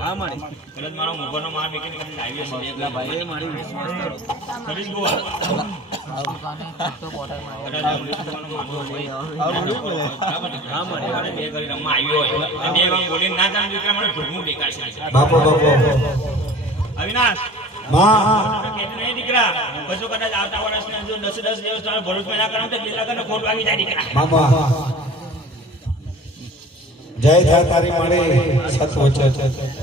હા મારી કદાચ મારો મોગરનો માર મેકીને કદાચ આવી હશે એટલે ભાઈ એ મારી વિશ્વાસ કરો ખરીદ ગો હા મારી બે ઘડી રમવા આવ્યો હોય બે ગામ બોલીને ના જાણ દીકરા મને ઢોકનું દેખાશે બાપો અવિનાશ માં નહીં દીકરા પછી કદાચ આવતા વર્ષના જો 10 દિવસ તમે ભરૂચમાં ના કરો તો 2 લાખનો ખોટ આવી જાય દીકરા મામા જય જય તારી મારી સત વચન